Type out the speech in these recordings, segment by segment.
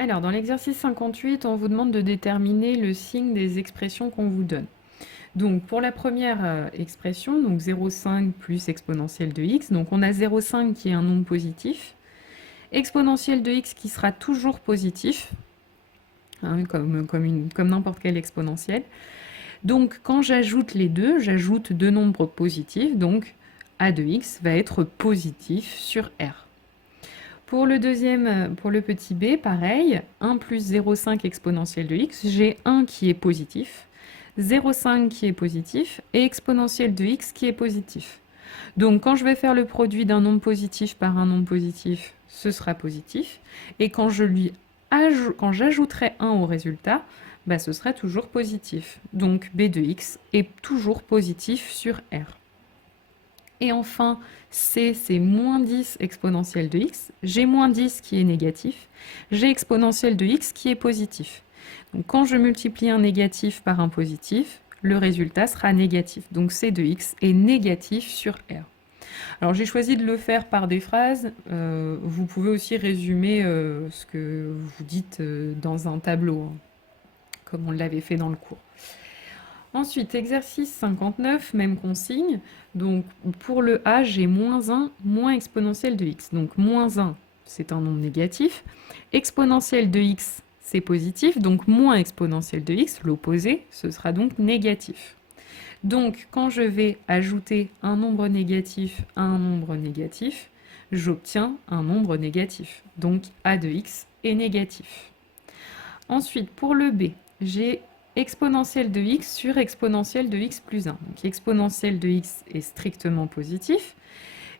Alors, dans l'exercice 58, on vous demande de déterminer le signe des expressions qu'on vous donne. Donc, pour la première expression, donc 0,5 plus exponentielle de x, donc on a 0,5 qui est un nombre positif, exponentielle de x qui sera toujours positif, hein, comme n'importe quelle exponentielle. Donc, quand j'ajoute les deux, j'ajoute deux nombres positifs, donc a de x va être positif sur R. Pour le deuxième, pour le petit b, pareil, 1 plus 0,5 exponentielle de x, j'ai 1 qui est positif, 0,5 qui est positif, et exponentielle de x qui est positif. Donc quand je vais faire le produit d'un nombre positif par un nombre positif, ce sera positif, et quand j'ajouterai 1 au résultat, bah, ce sera toujours positif. Donc b de x est toujours positif sur R. Et enfin, C, c'est moins 10 exponentielle de x. J'ai moins 10 qui est négatif. J'ai exponentielle de x qui est positif. Donc quand je multiplie un négatif par un positif, le résultat sera négatif. Donc C de x est négatif sur R. Alors j'ai choisi de le faire par des phrases. Vous pouvez aussi résumer ce que vous dites dans un tableau, hein, comme on l'avait fait dans le cours. Ensuite, exercice 59, même consigne. Donc, pour le a, j'ai moins 1, moins exponentielle de x. Donc, moins 1, c'est un nombre négatif. Exponentielle de x, c'est positif. Donc, moins exponentielle de x, l'opposé, ce sera donc négatif. Donc, quand je vais ajouter un nombre négatif à un nombre négatif, j'obtiens un nombre négatif. Donc, a de x est négatif. Ensuite, pour le b, j'ai exponentielle de x sur exponentielle de x plus 1. Donc exponentielle de x est strictement positif.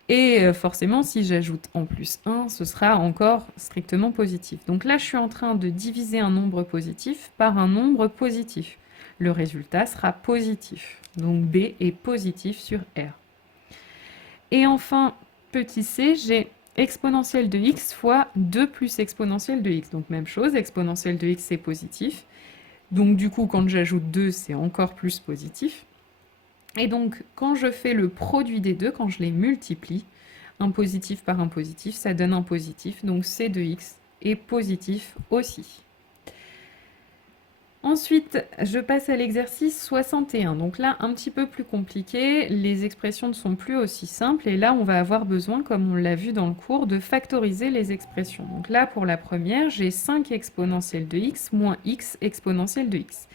Et forcément, si j'ajoute en plus 1, ce sera encore strictement positif. Donc là, je suis en train de diviser un nombre positif par un nombre positif. Le résultat sera positif. Donc b est positif sur R. Et enfin, petit c, j'ai exponentielle de x fois 2 plus exponentielle de x. Donc même chose, exponentielle de x c'est positif. Donc du coup, quand j'ajoute 2, c'est encore plus positif. Et donc, quand je fais le produit des deux, quand je les multiplie, un positif par un positif, ça donne un positif. Donc C de x est positif aussi. Ensuite, je passe à l'exercice 61. Donc là, un petit peu plus compliqué. Les expressions ne sont plus aussi simples. Et là, on va avoir besoin, comme on l'a vu dans le cours, de factoriser les expressions. Donc là, pour la première, j'ai 5 exponentielle de x moins x exponentielle de x.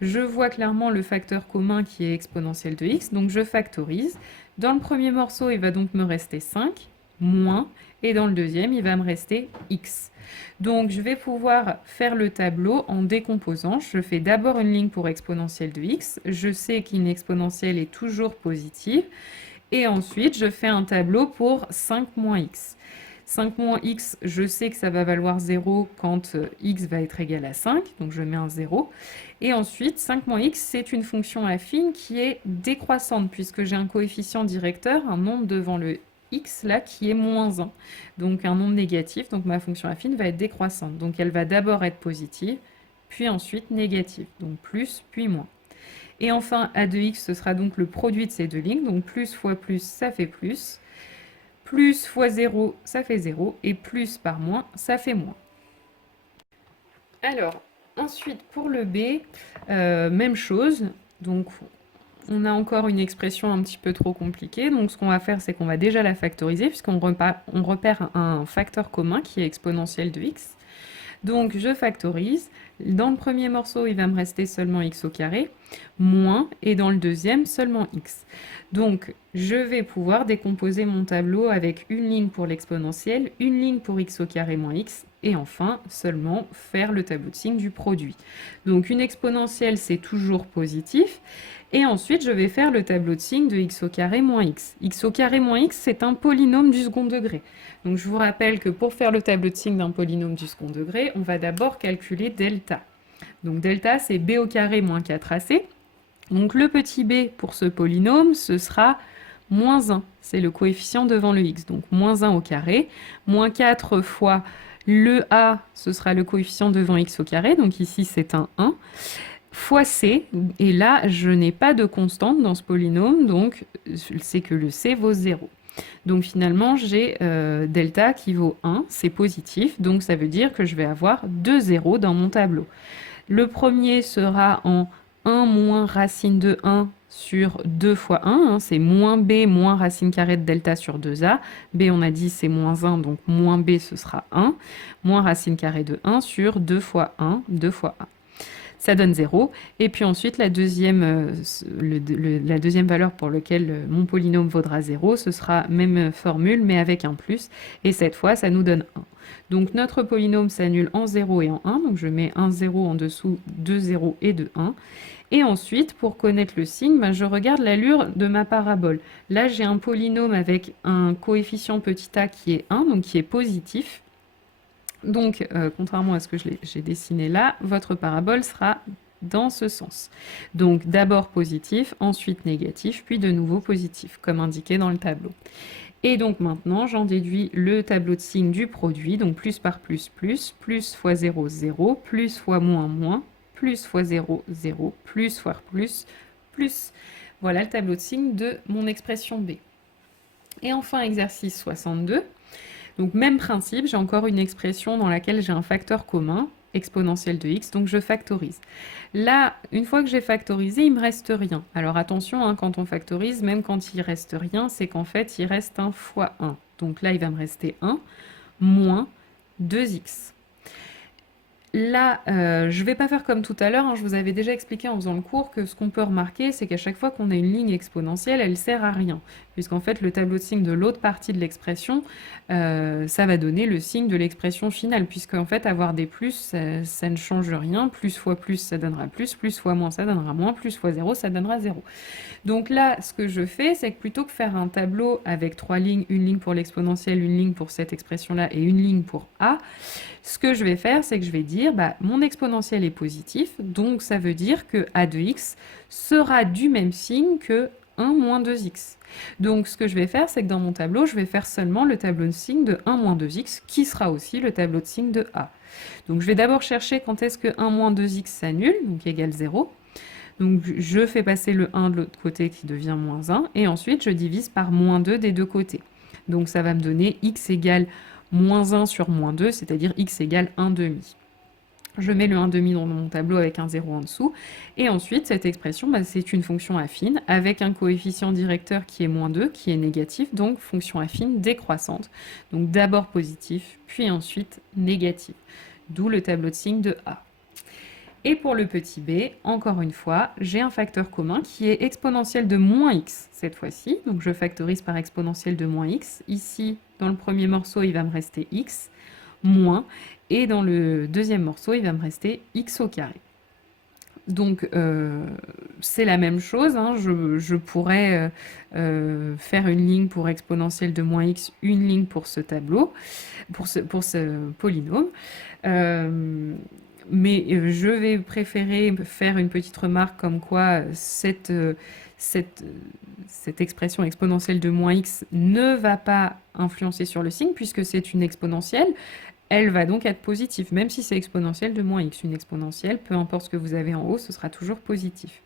Je vois clairement le facteur commun qui est exponentielle de x, donc je factorise. Dans le premier morceau, il va donc me rester 5, moins, et dans le deuxième, il va me rester x. Donc je vais pouvoir faire le tableau en décomposant. Je fais d'abord une ligne pour exponentielle de x. Je sais qu'une exponentielle est toujours positive. Et ensuite, je fais un tableau pour 5 moins x. 5 moins x, je sais que ça va valoir 0 quand x va être égal à 5, donc je mets un 0. Et ensuite, 5 moins x, c'est une fonction affine qui est décroissante, puisque j'ai un coefficient directeur, un nombre devant le x, là, qui est moins 1. Donc un nombre négatif, donc ma fonction affine va être décroissante. Donc elle va d'abord être positive, puis ensuite négative, donc plus, puis moins. Et enfin, a de x, ce sera donc le produit de ces deux lignes, donc plus fois plus, ça fait plus. Plus fois 0, ça fait 0. Et plus par moins, ça fait moins. Alors, ensuite, pour le B, même chose. Donc, on a encore une expression un petit peu trop compliquée. Donc, ce qu'on va faire, c'est qu'on va déjà la factoriser, puisqu'on repère un facteur commun qui est exponentielle de x. Donc, je factorise. Dans le premier morceau, il va me rester seulement x au carré, moins, et dans le deuxième, seulement x. Donc, je vais pouvoir décomposer mon tableau avec une ligne pour l'exponentielle, une ligne pour x au carré moins x, et enfin, seulement faire le tableau de signe du produit. Donc, une exponentielle, c'est toujours positif, et ensuite, je vais faire le tableau de signe de x au carré moins x. X au carré moins x, c'est un polynôme du second degré. Donc je vous rappelle que pour faire le tableau de signe d'un polynôme du second degré, on va d'abord calculer delta. Donc delta, c'est b au carré moins 4ac. Donc le petit b pour ce polynôme, ce sera moins 1. C'est le coefficient devant le x. Donc moins 1 au carré. Moins 4 fois le a, ce sera le coefficient devant x au carré. Donc ici, c'est un 1 fois c, et là, je n'ai pas de constante dans ce polynôme, donc c'est que le c vaut 0. Donc finalement, j'ai delta qui vaut 1, c'est positif, donc ça veut dire que je vais avoir 2 zéros dans mon tableau. Le premier sera en 1 moins racine de 1 sur 2 fois 1, hein, c'est moins b moins racine carrée de delta sur 2a. B, on a dit, c'est moins 1, donc moins b, ce sera 1, moins racine carrée de 1 sur 2 fois 1, 2 fois 1. Ça donne 0. Et puis ensuite, la deuxième valeur pour laquelle mon polynôme vaudra 0, ce sera même formule, mais avec un plus. Et cette fois, ça nous donne 1. Donc notre polynôme s'annule en 0 et en 1. Donc je mets un 0 en dessous, 2 0 et 2 1. Et ensuite, pour connaître le signe, je regarde l'allure de ma parabole. Là, j'ai un polynôme avec un coefficient petit a qui est 1, donc qui est positif. Donc, contrairement à ce que j'ai dessiné là, votre parabole sera dans ce sens. Donc, d'abord positif, ensuite négatif, puis de nouveau positif, comme indiqué dans le tableau. Et donc maintenant, j'en déduis le tableau de signes du produit, donc plus par plus fois 0, 0, plus fois moins, moins, plus fois 0, 0, plus fois plus, plus. Voilà le tableau de signes de mon expression B. Et enfin, exercice 62. Donc même principe, j'ai encore une expression dans laquelle j'ai un facteur commun, exponentielle de x, donc je factorise. Là, une fois que j'ai factorisé, il ne me reste rien. Alors attention, hein, quand on factorise, même quand il ne reste rien, c'est qu'en fait, il reste 1 fois 1. Donc là, il va me rester 1 moins 2x. Là, je ne vais pas faire comme tout à l'heure, hein, je vous avais déjà expliqué en faisant le cours que ce qu'on peut remarquer, c'est qu'à chaque fois qu'on a une ligne exponentielle, elle ne sert à rien, puisqu'en fait, le tableau de signes de l'autre partie de l'expression, ça va donner le signe de l'expression finale, puisqu'en fait, avoir des plus, ça ne change rien, plus fois plus, ça donnera plus fois moins, ça donnera moins, plus fois 0, ça donnera 0. Donc là, ce que je fais, c'est que plutôt que faire un tableau avec 3 lignes, une ligne pour l'exponentielle, une ligne pour cette expression-là et une ligne pour a, ce que je vais faire, c'est que je vais dire, mon exponentiel est positif, donc ça veut dire que a de x sera du même signe que 1 moins 2x. Donc ce que je vais faire, c'est que dans mon tableau, je vais faire seulement le tableau de signe de 1 moins 2x, qui sera aussi le tableau de signe de a. Donc je vais d'abord chercher quand est-ce que 1 moins 2x s'annule, donc égale 0. Donc je fais passer le 1 de l'autre côté qui devient moins 1, et ensuite je divise par moins 2 des deux côtés. Donc ça va me donner x égale moins 1 sur moins 2, c'est-à-dire x égale 1 demi. Je mets le 1 demi dans mon tableau avec un 0 en dessous. Et ensuite, cette expression, c'est une fonction affine avec un coefficient directeur qui est moins 2, qui est négatif, donc fonction affine décroissante. Donc d'abord positif, puis ensuite négatif. D'où le tableau de signes de A. Et pour le petit b, encore une fois, j'ai un facteur commun qui est exponentielle de moins x cette fois-ci. Donc je factorise par exponentielle de moins x. Ici, dans le premier morceau, il va me rester x moins. Et dans le deuxième morceau, il va me rester x au carré. Donc c'est la même chose, hein. Je pourrais faire une ligne pour exponentielle de moins x, une ligne pour ce tableau, pour ce polynôme. Mais je vais préférer faire une petite remarque comme quoi cette expression exponentielle de moins x ne va pas influencer sur le signe puisque c'est une exponentielle. Elle va donc être positive, même si c'est exponentielle de moins x. Une exponentielle, peu importe ce que vous avez en haut, ce sera toujours positif.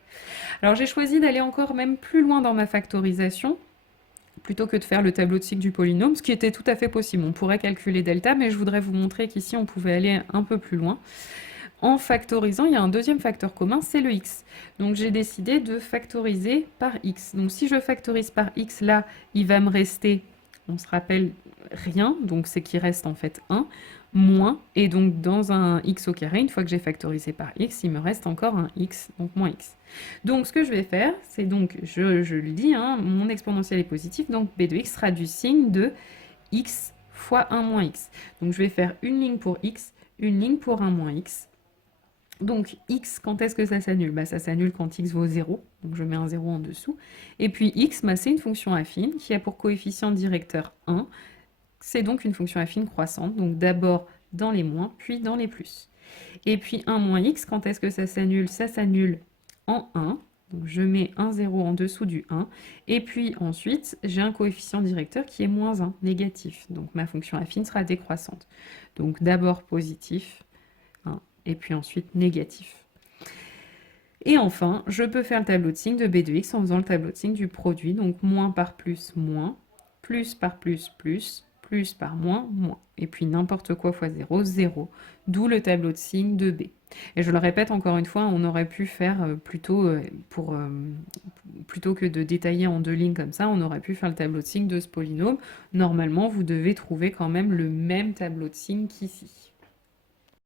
Alors j'ai choisi d'aller encore même plus loin dans ma factorisation, plutôt que de faire le tableau de cycle du polynôme, ce qui était tout à fait possible. On pourrait calculer delta, mais je voudrais vous montrer qu'ici, on pouvait aller un peu plus loin. En factorisant, il y a un deuxième facteur commun, c'est le x. Donc j'ai décidé de factoriser par x. Donc si je factorise par x, là, il va me rester, on se rappelle, rien, donc c'est qu'il reste en fait 1, moins, et donc dans un x au carré, une fois que j'ai factorisé par x, il me reste encore un x, donc moins x. Donc ce que je vais faire, c'est donc, je le dis, hein, mon exponentiel est positif, donc b de x sera du signe de x fois 1 moins x. Donc je vais faire une ligne pour x, une ligne pour 1 moins x. Donc x, quand est-ce que ça s'annule? Ça s'annule quand x vaut 0, donc je mets un 0 en dessous. Et puis x, c'est une fonction affine qui a pour coefficient directeur 1. C'est donc une fonction affine croissante, donc d'abord dans les moins, puis dans les plus. Et puis 1 moins x, quand est-ce que ça s'annule? Ça s'annule en 1, donc je mets un 0 en dessous du 1. Et puis ensuite, j'ai un coefficient directeur qui est moins 1, négatif. Donc ma fonction affine sera décroissante. Donc d'abord positif, et puis ensuite négatif. Et enfin, je peux faire le tableau de signes de b de x en faisant le tableau de signes du produit, donc moins par plus, moins, plus par plus par moins, moins. Et puis n'importe quoi fois 0, 0. D'où le tableau de signes de B. Et je le répète encore une fois, on aurait pu faire plutôt que de détailler en 2 lignes comme ça, on aurait pu faire le tableau de signes de ce polynôme. Normalement, vous devez trouver quand même le même tableau de signes qu'ici.